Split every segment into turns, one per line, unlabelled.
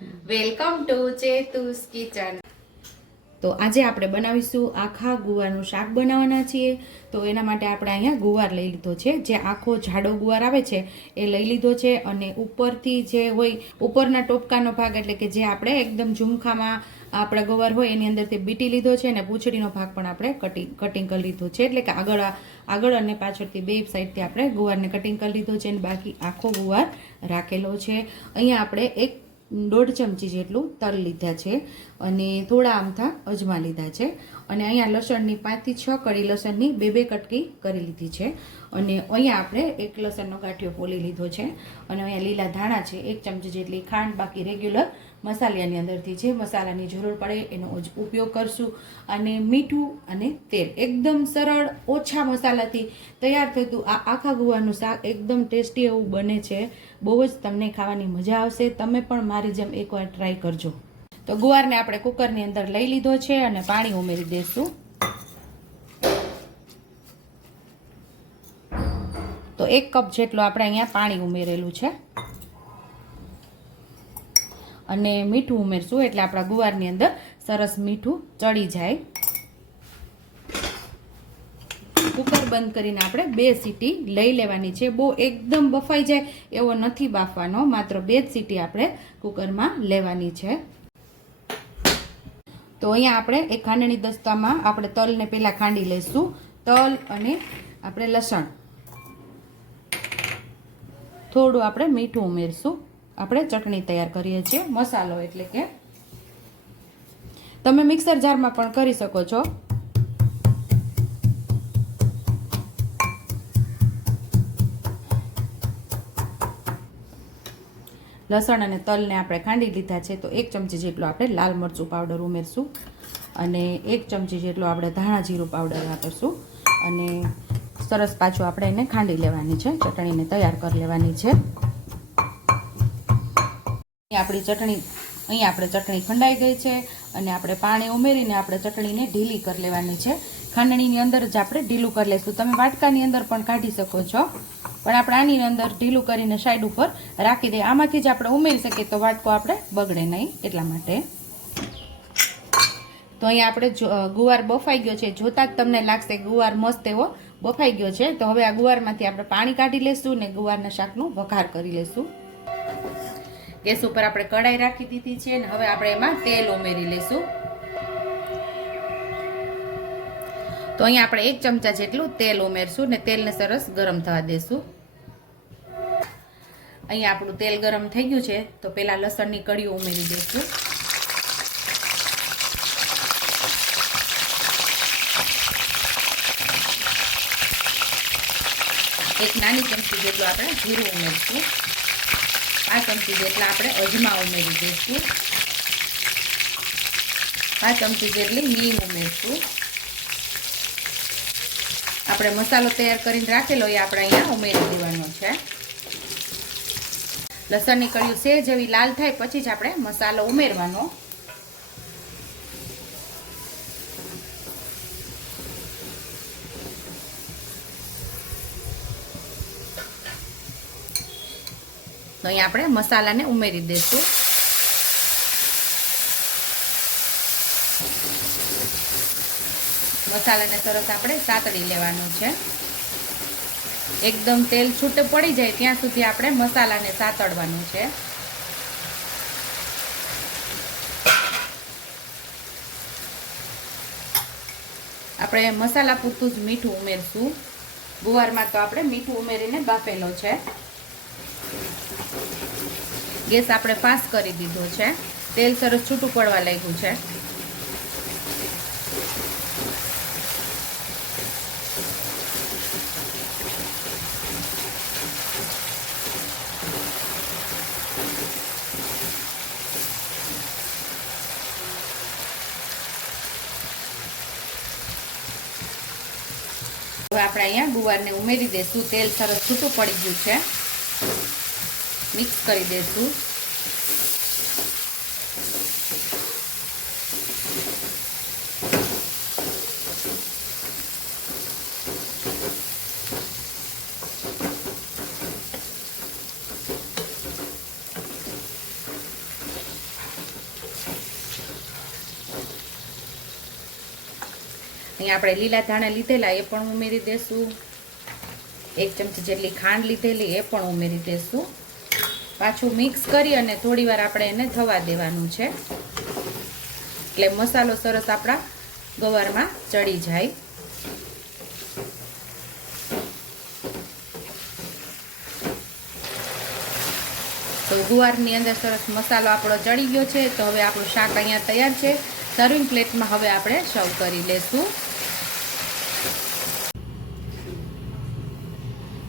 Welcome to ચેતુસ kitchen. તો આજે આપણે બનાવીશું આખા ગુવારનું શાક બનાવવાના છીએ. તો એના માટે આપણે અહીંયા ગુવાર લઈ લીધો છે. જે આખો જાડો ગુવાર આવે છે, એ લઈ લીધો છે અને ઉપરથી જે હોય, ઉપરના ટોપકાનો ભાગ એટલે કે જે આપણે એકદમ ઝુમખામાં આપણા ગુવાર હોય, એની અંદરથી બીટી લીધો છે અને પૂંછડીનો ભાગ પણ આપણે કટિંગ કટિંગ કરી લીધો છે. એટલે કે આગળ આગળ અને પાછળથી બે સાઈડથી આપણે ગુવારને કટિંગ કરી લીધો છે અને બાકી આખો ગુવાર રાખેલો છે. અહીંયા આપણે એક દોઢ ચમચી જેટલું તલ લીધા છે અને થોડા આમથા અજમા લીધા છે. અને અહીંયા લસણની પાંચથી છ કળી લસણની બે બે કટકી કરી લીધી છે. અને અહીંયા આપણે એક લસણનો ગાંઠિયો પોલી લીધો છે. અને અહીંયા લીલા ધાણા છે, એક ચમચી જેટલી ખાંડ, બાકી રેગ્યુલર મસાલાની અંદરથી જે મસાલાની જરૂર પડે એનો ઉપયોગ કરશું. અને મીઠું અને તેલ, એકદમ સરળ, ઓછા મસાલાથી તૈયાર થતું આ આખા ગુવાનું શાક એકદમ ટેસ્ટી એવું બને છે. બહુ જ તમને ખાવાની મજા આવશે. તમે પણ મારી જેમ એકવાર ટ્રાય કરજો. તો ગુવારને આપણે કુકરની અંદર લઈ લીધો છે અને પાણી ઉમેરી દઈશું. તો એક કપ જેટલું આપણે અહીંયા પાણી ઉમેરેલું છે. અને મીઠું ઉમેરશું એટલે આપણા ગુવારની અંદર સરસ મીઠું ચડી જાય. કુકર બંધ કરીને આપણે બે સીટી લઈ લેવાની છે. બહુ એકદમ બફાઈ જાય એવો નથી બાફવાનો. માત્ર બે જ સીટી આપણે કુકરમાં લેવાની છે. તો અહીંયા આપણે એક ખાંડણી દસ્તામાં આપણે તલને પહેલાં ખાંડી લઈશું. તલ અને આપણે લસણ. થોડું આપણે મીઠું ઉમેરશું. આપણે ચટણી તૈયાર કરીએ છીએ. મસાલો એટલે કે તમે મિક્સર જારમાં પણ કરી શકો છો. લસણ અને તલને આપણે ખાંડી લીધા છે, તો એક ચમચી જેટલું આપણે લાલ મરચું પાવડર ઉમેરશું અને એક ચમચી જેટલું આપણે ધાણા જીરું પાવડર વાપરશું અને સરસ પાછું આપણે એને ખાંડી લેવાની છે, ચટણીને તૈયાર કરી લેવાની છે. આપણી ચટણી, અહીં આપણે ચટણી ખંડાઈ ગઈ છે અને આપણે પાણી ઉમેરીને આપણે ચટણીને ઢીલી કરી લેવાની છે. ખાંડણીની અંદર જ આપણે ઢીલું કરી લઈશું તમે વાટકાની અંદર પણ કાઢી શકો છો. પણ આપણે આની અંદર ઢીલું કરીને સાઈડ ઉપર રાખી દઈએ. આમાંથી જ આપણે ઉમેરી શકીએ તો વાટકો આપણે બગડે નહીં એટલા માટે. તો અહીંયા આપણે ગુવાર બફાઈ ગયો છે. જોતાં જ તમને લાગશે ગુવાર મસ્ત એવો બફાઈ ગયો છે. તો હવે આ ગુવારમાંથી આપણે પાણી કાઢી લેશું ને ગુવારના શાકનું વઘાર કરી લેશું. ગેસ ઉપર આપણે કઢાઈ રાખી દીધી છે અને હવે આપણે એમાં તેલ ઉમેરી લઈશું તો અહીંયા આપણે એક ચમચા જેટલું તેલ ઉમેરશું ને તેલને સરસ ગરમ થવા દેશું. અહીંયા આપણું તેલ ગરમ થઈ ગયું છે, તો પહેલાં લસણની કળીઓ ઉમેરી દઈશું. એક નાની ચમચી જેટલું આપણે જીરું ઉમેરશું. આ ચમચી જેટલા આપણે અજમા ઉમેરી દઈશું. આ ચમચી જેટલી હિંગ ઉમેરશું. આપણે મસાલો તૈયાર કરીને રાખેલો એ આપણે અહીંયા ઉમેરી દેવાનો છે. લસણની કળિયું છે, જેવી લાલ થાય પછી જ આપણે મસાલો ઉમેરવાનો. તો અહીંયા આપણે મસાલાને ઉમેરી દઈશું. મસાલાને સરસ આપણે સાતડી લેવાનું છે. એકદમ તેલ છૂટ પડી જાય ત્યાં સુધી આપણે મસાલાને સાતળવાનું છે. આપણે મસાલા પૂરતું જ મીઠું ઉમેરશું. ગુવારમાં તો આપણે મીઠું ઉમેરીને બાફેલો છે. ગેસ આપણે ફાસ્ટ કરી દીધો છે. તેલ સરસ છૂટું પડવા લાગ્યું છે. હવે આપણે અહીંયા ગુવારને ઉમેરી દઈશું. તેલ સરસ છૂટું પડી ગયું છે. મિક્સ કરી દઈશું. અહીંયા આપણે લીલા ધાણા લીધેલા એ પણ ઉમેરી દેશું. એક ચમચી જેટલી ખાંડ લીધેલી એ પણ ઉમેરી દેશું. પાછું મિક્સ કરી અને થોડીવાર આપણે એને થવા દેવાનું છે. એટલે મસાલો સરસ આપણા ગવારમાં ચડી જાય. તો ગુવારની અંદર સરસ મસાલો આપણો ચડી ગયો છે. તો હવે આપણું શાક અહીંયા તૈયાર છે. સર્વિંગ પ્લેટમાં હવે આપણે સર્વ કરી લેશું.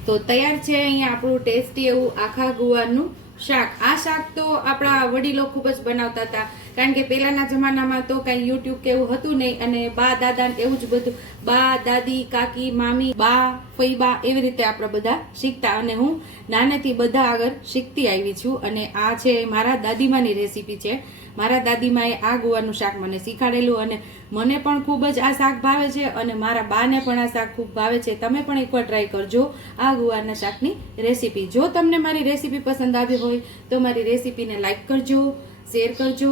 તો તૈયાર છે અહીંયા આપણું ટેસ્ટી એવું આખા ગુવારનું શાક. આ શાક તો આપણા વડીલો ખૂબ જ બનાવતા હતા. કારણ કે પહેલાના જમાનામાં તો કાંઈ યુટ્યુબ કે એવું હતું નહીં અને બા, દાદા એવું જ બધું. બા, દાદી, કાકી, મામી, બા, ફઈબા એવી રીતે આપણે બધા શીખતા અને હું નાનેથી બધા આગળ શીખતી આવી છું અને આ છે મારા દાદીમાની રેસીપી છે. મારા દાદીમાએ આ ગુવારનું શાક મને શીખાડેલું અને મને પણ ખૂબ જ આ શાક ભાવે છે અને મારા બાને પણ આ શાક ખૂબ ભાવે છે. તમે પણ એકવાર ટ્રાય કરજો આ ગુવારના શાકની રેસીપી. જો તમને મારી રેસીપી પસંદ આવી હોય તો મારી રેસીપીને લાઇક કરજો શેર કરજો